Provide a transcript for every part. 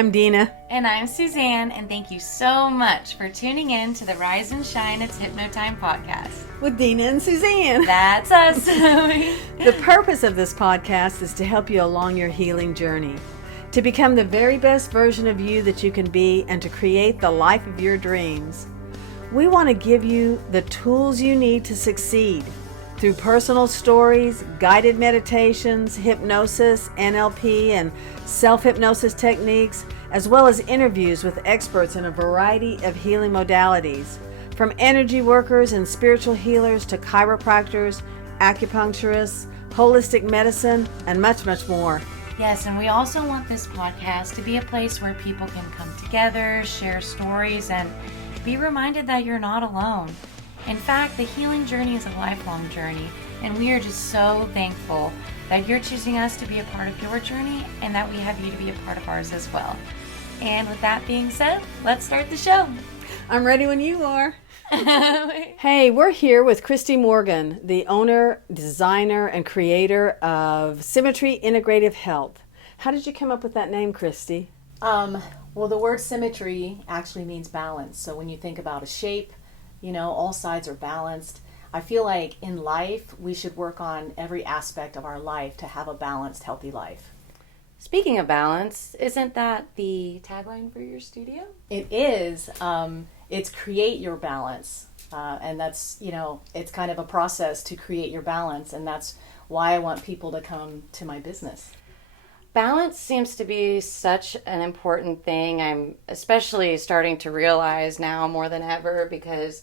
I'm Deana. And I'm Suzanne, and thank you so much for tuning in to the Rise and Shine It's Hypno Time Podcast. With Deana and Suzanne. That's us. The purpose of this podcast is to help you along your healing journey, to become the very best version of you that you can be, and to create the life of your dreams. We want to give you the tools you need to succeed through personal stories, guided meditations, hypnosis, NLP, and self-hypnosis techniques, as well as interviews with experts in a variety of healing modalities, from energy workers and spiritual healers to chiropractors, acupuncturists, holistic medicine, and much, much more. Yes, and we also want this podcast to be a place where people can come together, share stories, and be reminded that you're not alone. In fact, the healing journey is a lifelong journey, and we are just so thankful that you're choosing us to be a part of your journey and that we have you to be a part of ours as well. And with that being said, let's start the show. I'm ready when you are. Hey, we're here with Christie Morgan, the owner, designer, and creator of Symmetry Integrative Health. How did you come up with that name, Christie? Well, the word symmetry actually means balance. So when you think about a shape, all sides are balanced. I feel like in life, we should work on every aspect of our life to have a balanced, healthy life. Speaking of balance, isn't that the tagline for your studio? It is. It's create your balance. And that's, it's kind of a process to create your balance. And that's why I want people to come to my business. Balance seems to be such an important thing. I'm especially starting to realize now more than ever, because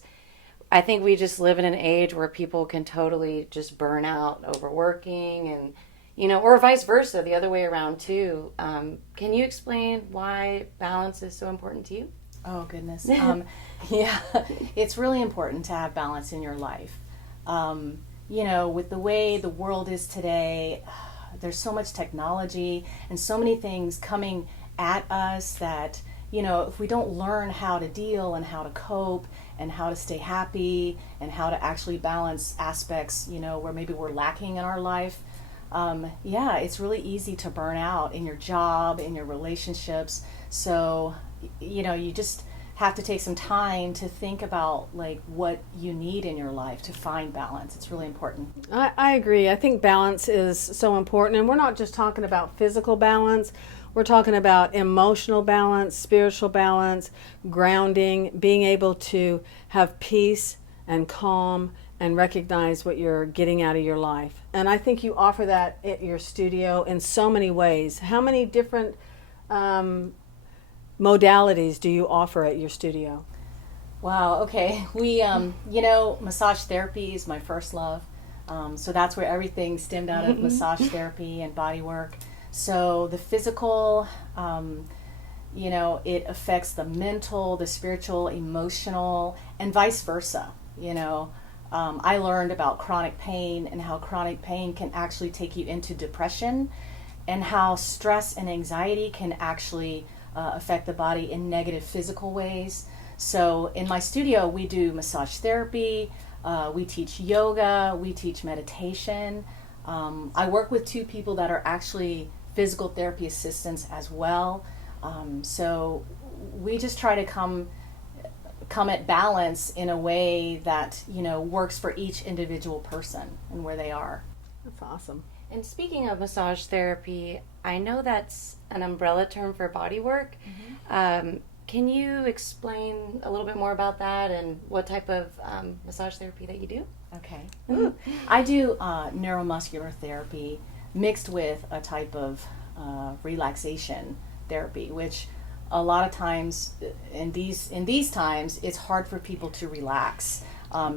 I think we just live in an age where people can totally just burn out overworking and, or vice versa, the other way around too. Can you explain why balance is so important to you? Oh, goodness. Yeah, it's really important to have balance in your life. With the way the world is today, there's so much technology and so many things coming at us that, if we don't learn how to deal and how to cope and how to stay happy and how to actually balance aspects, where maybe we're lacking in our life, it's really easy to burn out in your job, in your relationships. So, you just have to take some time to think about what you need in your life to find balance. It's really important. I agree. I think balance is so important. And we're not just talking about physical balance. We're talking about emotional balance, spiritual balance, grounding, being able to have peace and calm and recognize what you're getting out of your life. And I think you offer that at your studio in so many ways. How many different modalities do you offer at your studio? Wow, okay. We, massage therapy is my first love. So that's where everything stemmed out of massage therapy and body work. So the physical, it affects the mental, the spiritual, emotional, and vice versa. I learned about chronic pain and how chronic pain can actually take you into depression, and how stress and anxiety can actually affect the body in negative physical ways. So in my studio, we do massage therapy, we teach yoga, we teach meditation. I work with 2 people that are actually physical therapy assistants as well. So we just try to come at balance in a way that, works for each individual person and where they are. That's awesome. And speaking of massage therapy, I know that's an umbrella term for body work. Can you explain a little bit more about that and what type of massage therapy that you do? Okay. I do neuromuscular therapy mixed with a type of relaxation therapy, which a lot of times in these times, it's hard for people to relax.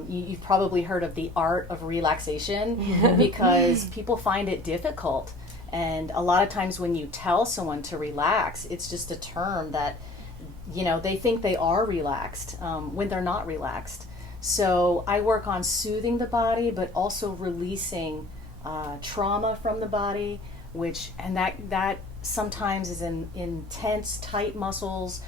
You've probably heard of the art of relaxation because people find it difficult. And a lot of times when you tell someone to relax, it's just a term that, they think they are relaxed when they're not relaxed. So I work on soothing the body, but also releasing trauma from the body, and that sometimes is in intense, tight muscles.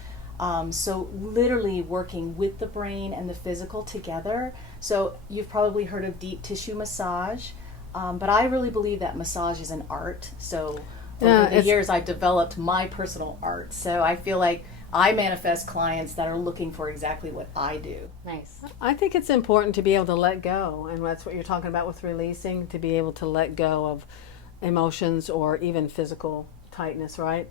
So literally working with the brain and the physical together. So you've probably heard of deep tissue massage, but I really believe that massage is an art. So over the years I've developed my personal art. So I feel like I manifest clients that are looking for exactly what I do. Nice. I think it's important to be able to let go, and that's what you're talking about with releasing, to be able to let go of emotions or even physical tightness, right?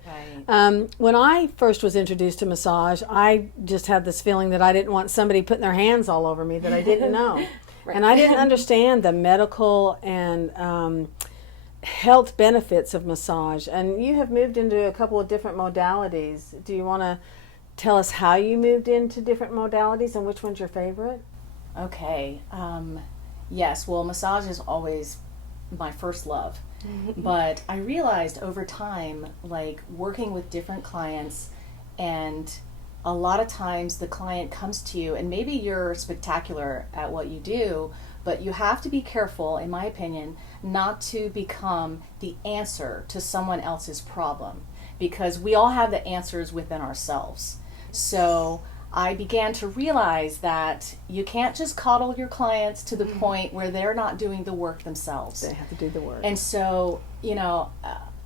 Right. When I first was introduced to massage, I just had this feeling that I didn't want somebody putting their hands all over me that I didn't know. Right. And I didn't understand the medical and health benefits of massage. And you have moved into a couple of different modalities. Do you want to tell us how you moved into different modalities and which one's your favorite? Okay. Yes, well, massage is always my first love. But I realized over time, like working with different clients, and a lot of times the client comes to you and maybe you're spectacular at what you do, but you have to be careful, in my opinion, not to become the answer to someone else's problem, because we all have the answers within ourselves. So I began to realize that you can't just coddle your clients to the point where they're not doing the work themselves. They have to do the work. And so,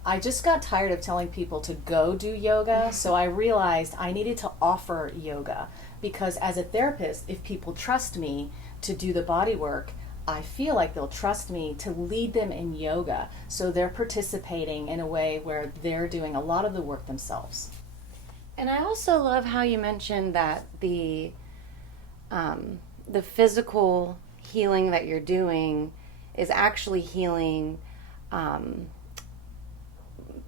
I just got tired of telling people to go do yoga, so I realized I needed to offer yoga, because as a therapist, if people trust me to do the body work, I feel like they'll trust me to lead them in yoga, so they're participating in a way where they're doing a lot of the work themselves. And I also love how you mentioned that the physical healing that you're doing is actually healing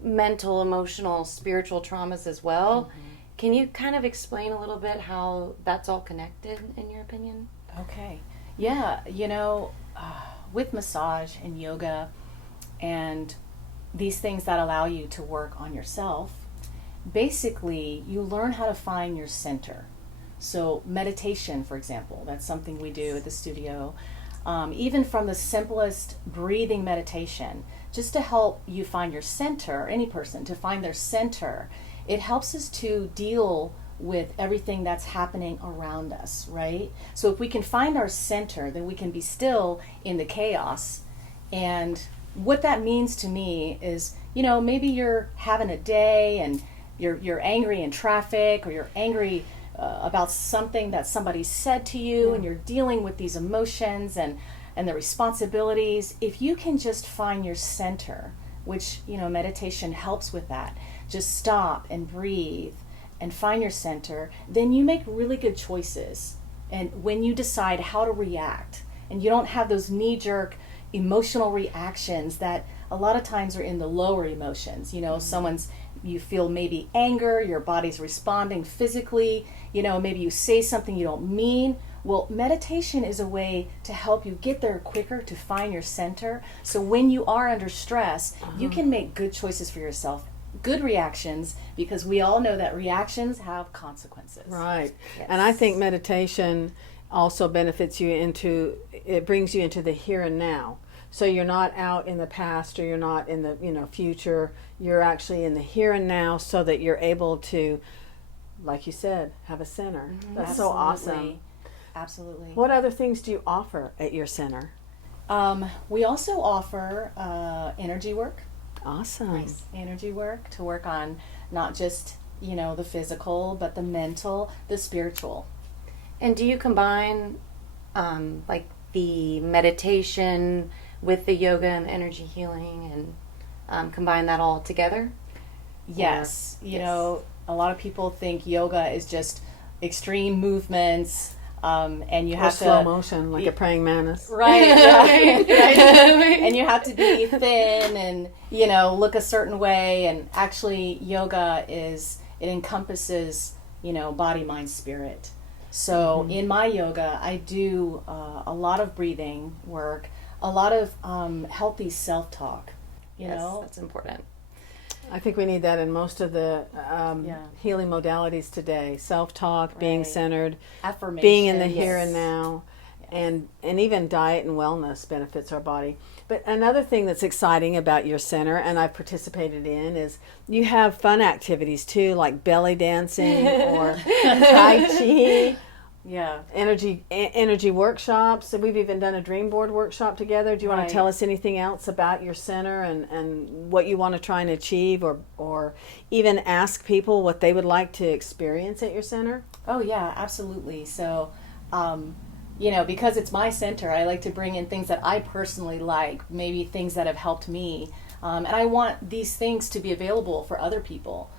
mental, emotional, spiritual traumas as well. Mm-hmm. Can you kind of explain a little bit how that's all connected, in your opinion? Okay. Yeah, with massage and yoga and these things that allow you to work on yourself, basically you learn how to find your center. So meditation, for example, that's something we do at the studio. Even from the simplest breathing meditation, just to help you find your center, any person to find their center, it helps us to deal with everything that's happening around us, right? So if we can find our center, then we can be still in the chaos. And what that means to me is, maybe you're having a day and you're angry in traffic, or you're angry about something that somebody said to you, and you're dealing with these emotions and the responsibilities. If you can just find your center, which meditation helps with that, just stop and breathe and find your center, then you make really good choices. And when you decide how to react, and you don't have those knee-jerk emotional reactions that a lot of times are in the lower emotions. You feel maybe anger, your body's responding physically, maybe you say something you don't mean. Well, meditation is a way to help you get there quicker, to find your center. So when you are under stress, you can make good choices for yourself, good reactions, because we all know that reactions have consequences. Right. Yes. And I think meditation also benefits you it brings you into the here and now. So you're not out in the past, or you're not in the future. You're actually in the here and now, so that you're able to, like you said, have a center. Mm-hmm. That's so awesome. Absolutely. What other things do you offer at your center? We also offer energy work. Awesome. Nice. Energy work to work on not just the physical, but the mental, the spiritual. And do you combine like the meditation with the yoga and the energy healing, and combine that all together? Yes. A lot of people think yoga is just extreme movements, and you have to slow motion, like a praying mantis. Right. Right. And you have to be thin and look a certain way. And actually, yoga it encompasses body, mind, spirit. So in my yoga, I do a lot of breathing work, a lot of healthy self-talk. Yes, that's important. I think we need that in most of the healing modalities today. Self-talk, right. Being centered, affirmation, being in the here and now, and even diet and wellness benefits our body. But another thing that's exciting about your center, and I've participated in, is you have fun activities too, like belly dancing or Tai Chi. Yeah. Energy workshops. We've even done a dream board workshop together. Do you want to tell us anything else about your center and what you want to try and achieve, or even ask people what they would like to experience at your center? Oh yeah, absolutely. So, you know, because it's my center, I like to bring in things that I personally like, maybe things that have helped me. And I want these things to be available for other people.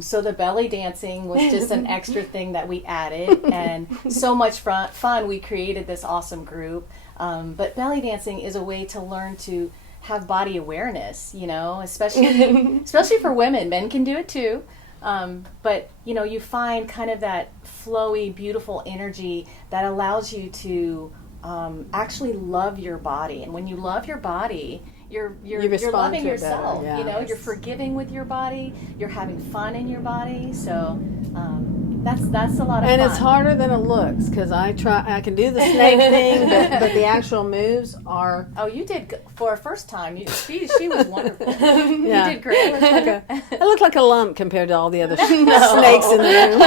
So the belly dancing was just an extra thing that we added, and so much fun. We created this awesome group. But belly dancing is a way to learn to have body awareness, you know, especially for women. Men can do it too. But, you know, you find kind of that flowy, beautiful energy that allows you to actually love your body. And when you love your body, you're loving yourself. Yeah. You know, you're forgiving with your body. You're having fun in your body. So that's a lot of fun. And it's harder than it looks, because I can do the snake thing, but the actual moves are. Oh, you did for a first time. She was wonderful. Yeah. You did great. It looked like a lump compared to all the other snakes in the room.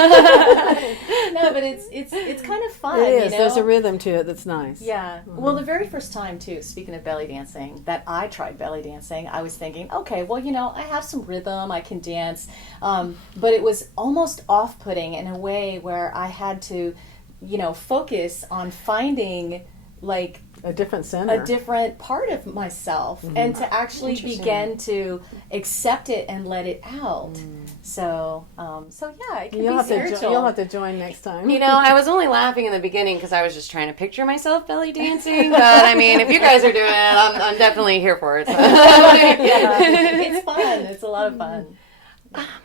No, but it's kind of fun. It is. You know? There's a rhythm to it that's nice. Yeah. Mm-hmm. Well, the very first time too, speaking of belly dancing, that I tried belly dancing, I was thinking, okay, well, you know, I have some rhythm, I can dance, but it was almost off-putting in a way where I had to, you know, focus on finding like a different center, a different part of myself, and to actually begin to accept it and let it out. So yeah, it can be spiritual. You'll have to join next time. You know, I was only laughing in the beginning because I was just trying to picture myself belly dancing. But I mean, if you guys are doing it, I'm definitely here for it. So. Yeah, it's fun. It's a lot of fun.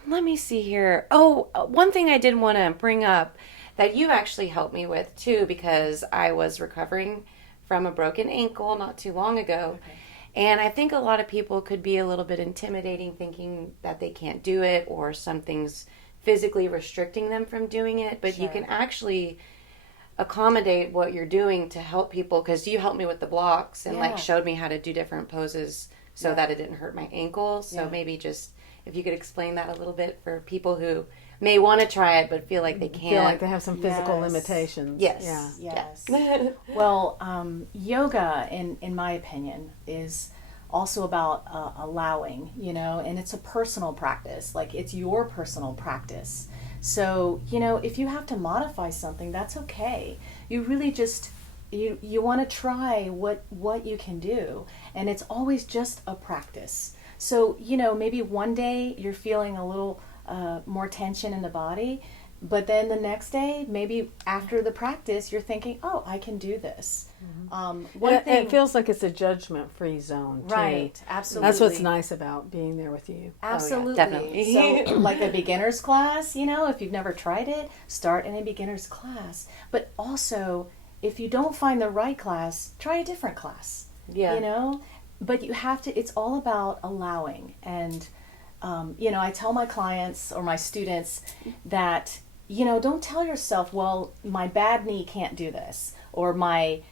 Let me see here. Oh, one thing I did want to bring up that you actually helped me with too, because I was recovering from a broken ankle not too long ago. Okay. And I think a lot of people could be a little bit intimidating, thinking that they can't do it or something's physically restricting them from doing it. But you can actually accommodate what you're doing to help people, because you helped me with the blocks and like showed me how to do different poses so that it didn't hurt my ankle. So maybe just if you could explain that a little bit for people who may want to try it but feel like they can't. Feel like they have some physical limitations. Yes. Yeah. Yes. Well, yoga, in my opinion, is also about allowing, you know, and it's a personal practice. Like, it's your personal practice. So, you know, if you have to modify something, that's okay. You really just, you want to try what you can do. And it's always just a practice. So, you know, maybe one day you're feeling a little more tension in the body, but then the next day, maybe after the practice, you're thinking, oh, I can do this. It feels like it's a judgment-free zone, too. Right, absolutely. That's what's nice about being there with you. Absolutely. Oh, yeah, definitely. So, like a beginner's class, you know, if you've never tried it, start in a beginner's class. But also, if you don't find the right class, try a different class. Yeah. You know? But you have to, it's all about allowing. And, you know, I tell my clients or my students that, you know, don't tell yourself, well, my bad knee can't do this, or my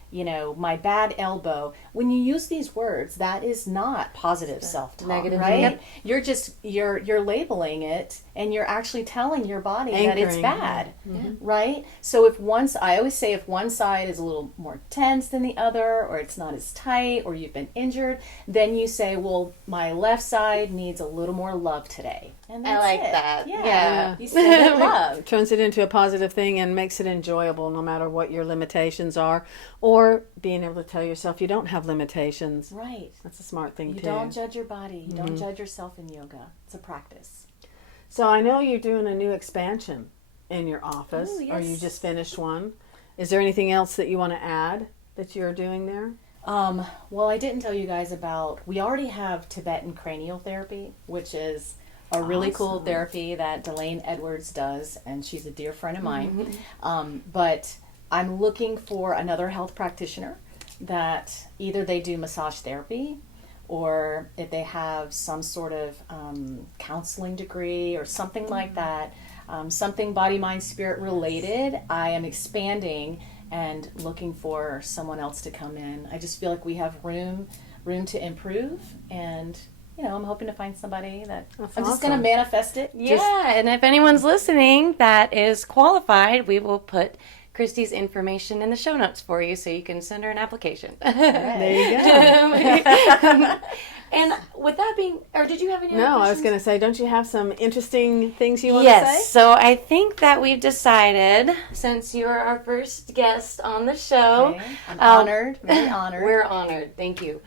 bad elbow. When you use these words, that is not positive self-talk, negative, right? Yep. You're just, you're labeling it, and you're actually telling your body that it's bad, right? So I always say if one side is a little more tense than the other, or it's not as tight, or you've been injured, then you say, well, my left side needs a little more love today. And that's I like that. Yeah. You say love. Turns it into a positive thing and makes it enjoyable no matter what your limitations are. Or being able to tell yourself you don't have limitations. Right. That's a smart thing, too. You don't judge your body. You don't judge yourself in yoga. It's a practice. So I know you're doing a new expansion in your office. Ooh, yes. Or you just finished one. Is there anything else that you want to add that you're doing there? Well, I didn't tell you guys about, we already have Tibetan cranial therapy, which is a really cool therapy that Delane Edwards does, and she's a dear friend of mine. But I'm looking for another health practitioner that either they do massage therapy, or if they have some sort of counseling degree or something like that, something body, mind, spirit related. I am expanding and looking for someone else to come in. I just feel like we have room to improve, and you know, I'm hoping to find somebody that I'm just going to manifest it. Yeah, and if anyone's listening that is qualified, we will put Christie's information in the show notes for you so you can send her an application. There you go. And with that being, or did you have any other No, I was questions? going to say, don't you have some interesting things you want to say? Yes, so I think that we've decided, since you're our first guest on the show, Okay. I'm honored, very honored. We're honored. Thank you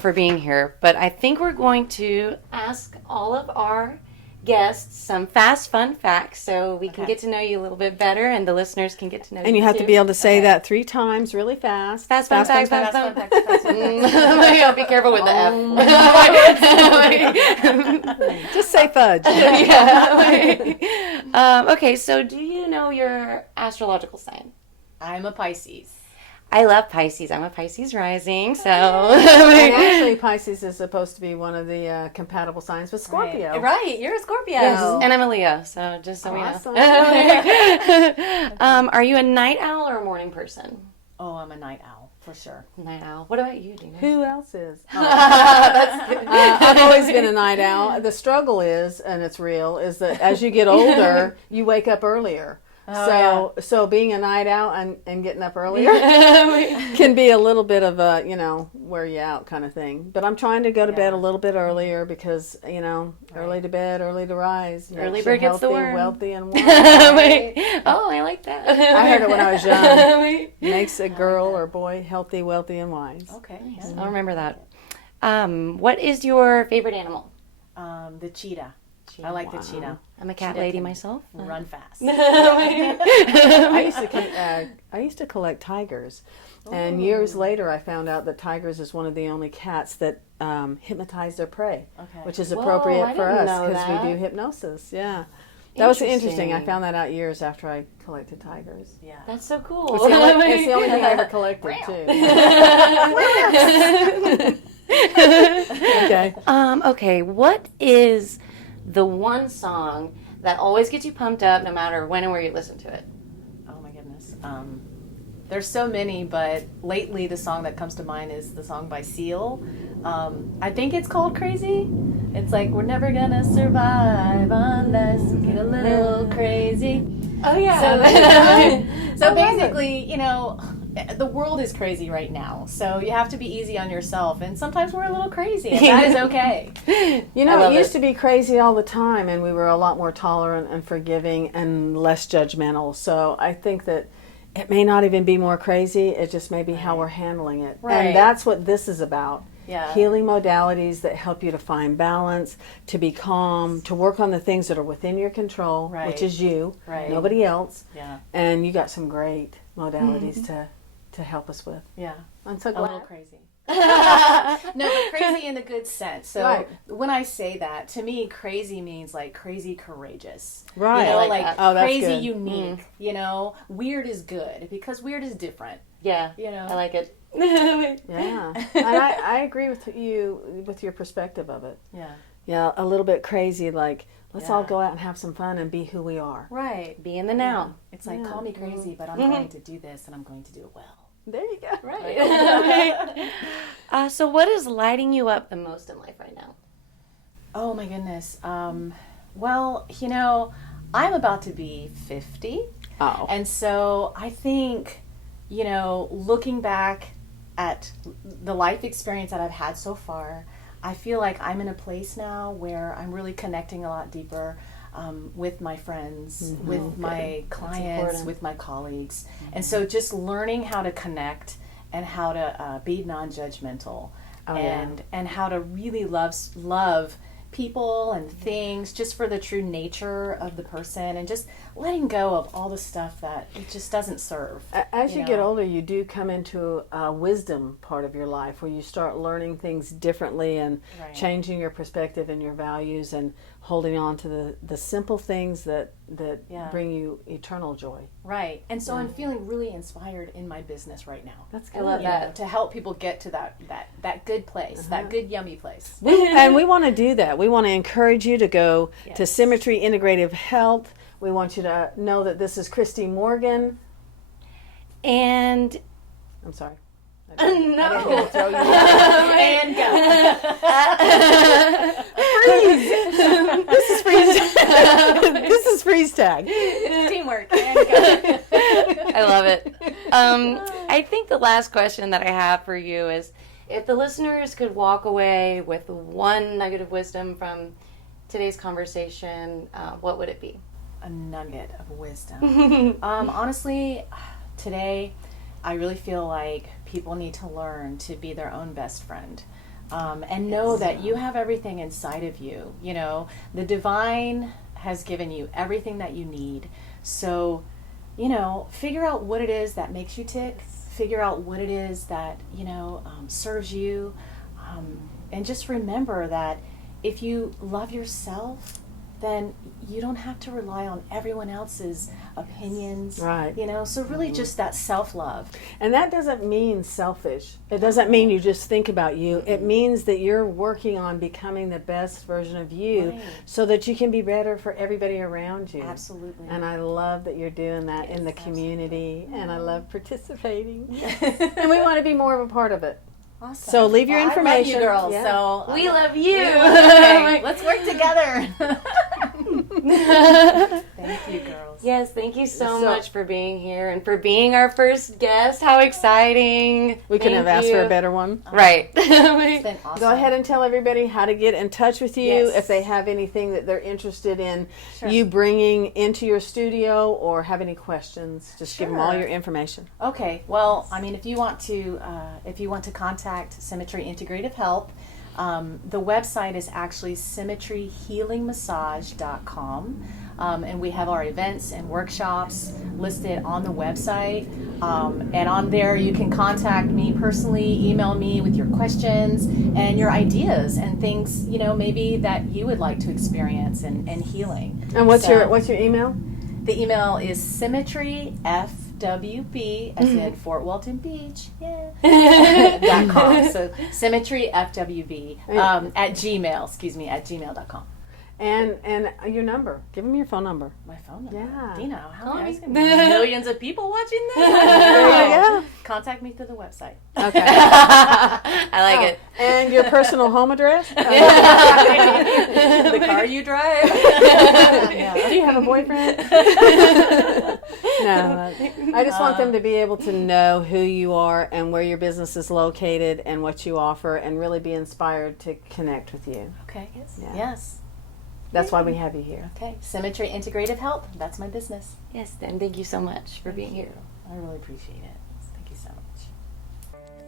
for being here. But I think we're going to ask all of our guests some fast, fun facts so we can get to know you a little bit better and the listeners can get to know you. And you have too. to be able to say that 3 times really fast. Fast, fun facts, Fast, fast, fast, fun fast, fast, I'll be careful with the F. Just say fudge. Okay, so do you know your astrological sign? I'm a Pisces. I love Pisces. I'm a Pisces rising, so. And actually, Pisces is supposed to be one of the compatible signs with Scorpio. Right, you're a Scorpio. Yes. And I'm a Leo, so just so Awesome. we know. Are you a night owl or a morning person? Oh, I'm a night owl, for sure. Night owl. What about you, Deana? Who else is? I've always been a night owl. The struggle is, and it's real, is that as you get older, you wake up earlier. So being a night owl and getting up earlier can be a little bit of a, wear you out kind of thing. But I'm trying to go to bed a little bit earlier because, early to bed, early to rise. Early bird gets the worm. Wealthy and wise. Oh, I like that. I heard it when I was young. Makes a girl or boy healthy, wealthy, and wise. Okay. I'll remember that. What is your favorite animal? The cheetah. I like the cheetah. I'm a cat lady myself. Run fast. I used to collect tigers, and years later I found out that tigers is one of the only cats that hypnotize their prey, which is appropriate I for didn't us know because we that. do hypnosis. Yeah, that was interesting. I Interesting. found that out years after I collected tigers. Yeah. That's so cool. It's the only thing I ever collected too. Okay. Okay, what is the one song that always gets you pumped up no matter when and where you listen to it? Oh my goodness. There's so many, but lately the song that comes to mind is the song by Seal. I think it's called Crazy. It's like, we're never gonna survive unless we get a little crazy. Oh yeah. So basically, the world is crazy right now. So you have to be easy on yourself. And sometimes we're a little crazy, and that is okay. It used to be crazy all the time, and we were a lot more tolerant and forgiving and less judgmental. So I think that it may not even be more crazy. It just may be how we're handling it. Right. And that's what this is about. Yeah. Healing modalities that help you to find balance, to be calm, to work on the things that are within your control, Right. which is you, Right. nobody else. Yeah. And you got some great modalities to help us with. Yeah. I'm so A glad. little crazy. No, but crazy in a good sense. So Right. when I say that, to me, crazy means like crazy courageous. Right. You know, I like like that. Oh, that's crazy good. unique. Weird is good because weird is different. Yeah, I like it. Yeah. And I agree with you with your perspective of it. Yeah. Yeah, a little bit crazy, like, let's all Yeah. go out and have some fun and be who we are. Right. Be in the now. It's like, call me crazy, but I'm going to do this and I'm going to do it well. There you go. Right. So what is lighting you up the most in life right now? Oh my goodness. Well, I'm about to be 50. Oh. And so I think, looking back at the life experience that I've had so far, I feel like I'm in a place now where I'm really connecting a lot deeper with my friends, with my clients, important. with my colleagues. And so just learning how to connect and how to be non-judgmental and how to really love people and things just for the true nature of the person, and just letting go of all the stuff that it just doesn't serve. As you get older, you do come into a wisdom part of your life where you start learning things differently and changing your perspective and your values and holding on to the simple things that bring you eternal joy. Right. And so I'm feeling really inspired in my business right now. That's good. I love that. To help people get to that good place, that good yummy place. And we want to do that. We want to encourage you to go to Symmetry Integrative Health. We want you to know that this is Christie Morgan. And I'm sorry. I didn't No. throw you And go. freeze. This is freeze. This is freeze tag. Teamwork. And go. I love it. I think the last question that I have for you is, if the listeners could walk away with one nugget of wisdom from today's conversation, what would it be? A nugget of wisdom. Honestly, today I really feel like people need to learn to be their own best friend. And know that you have everything inside of you. You know, the divine has given you everything that you need. So, you know, figure out what it is that makes you tick. Figure out what it is that, you know, serves you. And just remember that if you love yourself, then you don't have to rely on everyone else's opinions. Right. You know, so really just that self-love. And that doesn't mean selfish. It doesn't mean you just think about you. It means that you're working on becoming the best version of you, Right. so that you can be better for everybody around you. Absolutely. And I love that you're doing that in the community, and I love participating. Yes. And we want to be more of a part of it. Awesome. So leave your Well, information. I love you girls, Yeah. so We love you. Okay, let's work together. Thank you, girls. Yes, thank you so So- much for being here and for being our first guest. How exciting. We couldn't have Thank asked for you. a better one. Right. It's been awesome. Go ahead and tell everybody how to get in touch with you Yes. if they have anything that they're interested in Sure. you bringing into your studio, or have any questions. Just give them all Sure. your information. Okay. Well, I mean, if you want to contact Symmetry Integrative Health, the website is actually symmetryhealingmassage.com. And we have our events and workshops listed on the website. And on there, you can contact me personally, email me with your questions and your ideas and things, you know, maybe that you would like to experience and healing. And what's So- your email? The email is symmetryfwb, as in Fort Walton Beach, .com. So symmetryfwb at gmail.com. And your number. Give them your phone number. My phone number. Yeah. Dina, how Call many? me. There's gonna be millions of people watching this. There you go. Contact me through the website. Okay. I like it. And your personal home address? The car you drive. Do you have a boyfriend? No. I just want them to be able to know who you are and where your business is located and what you offer, and really be inspired to connect with you. Okay. Yeah. Yes. That's why we have you here. Okay. Symmetry Integrative Health. That's my business. Yes, and thank you so much for being here. I really appreciate it. Thank you so much.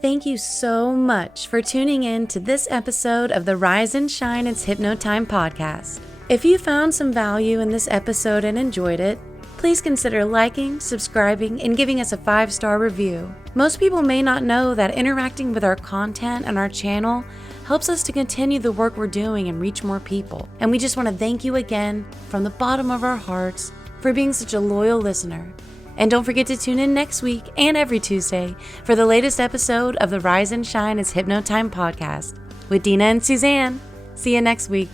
Thank you so much for tuning in to this episode of the Rise and Shine It's Hypno Time podcast. If you found some value in this episode and enjoyed it, please consider liking, subscribing, and giving us a 5-star review. Most people may not know that interacting with our content and our channel helps us to continue the work we're doing and reach more people. And we just want to thank you again from the bottom of our hearts for being such a loyal listener. And don't forget to tune in next week and every Tuesday for the latest episode of the Rise and Shine It's Hypno Time podcast with Deana and Suzanne. See you next week.